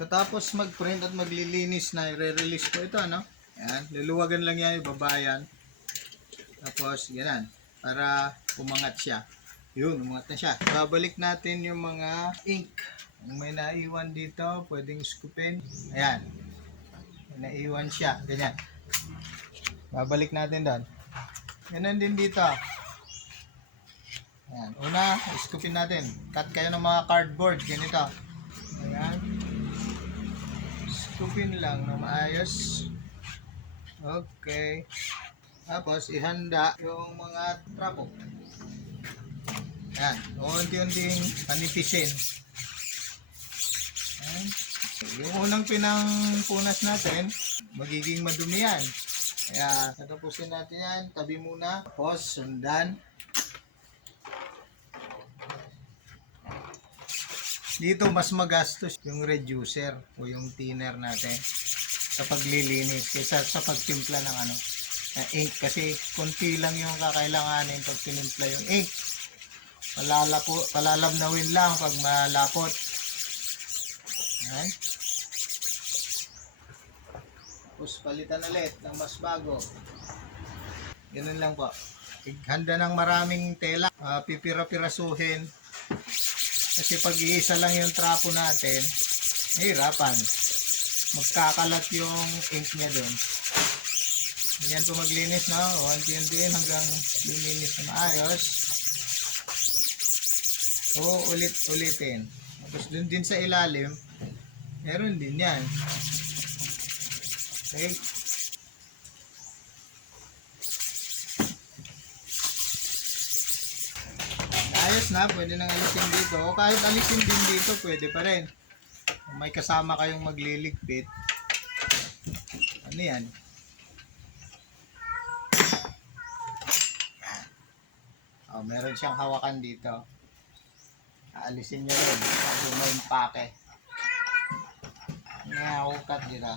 Katapos mag-print at maglilinis na, i-release ko ito, ano? Ayan, luluwagan lang yan, ibabayan. Tapos, yan, para umangat siya. Yun, umangat na siya. Babalik natin yung mga ink. Kung may naiwan dito, pwedeng scoopin. Ayan. May naiwan siya, ganyan. Babalik natin doon. Ganun din dito. Ayan, una, scoopin natin. Cut kayo ng mga cardboard, ganito. Ayan. Scoopin lang na maayos. Okay. Tapos, ihanda yung mga trapo. Ayan. Unti-unting panipisin. Ayan. Yung unang pinangpunas natin, magiging madumi yan. Kaya, tatapusin natin yan. Tabi muna. Tapos, sundan. Dito, mas magastos yung reducer o yung thinner natin sa paglilinis kaysa sa pagtimpla ng ink, kasi konti lang yung kakailanganin pag tinimpla yung ink. Palalabnawin lang pag malapot. Ayan. Tapos palitan ulit ng mas bago. Ganun lang po. Handa ng maraming tela, pipira-pirasuhin. Kasi pag iisa lang yung trapo natin, hirapan. Magkakalat yung ink niya doon. Ganyan po maglinis, no? Unti-untiin hanggang luminis na maayos. O ulit-ulitin. Tapos dun din sa ilalim, meron din yan. Okay? Ayos na, pwede nang alisin dito. O kahit alisin din dito, pwede pa rin. Kung may kasama kayong magliligpit, ano yan? Oh, meron siyang hawakan dito. Aalisin nyo rin bago may impake. Ngayakukat dito.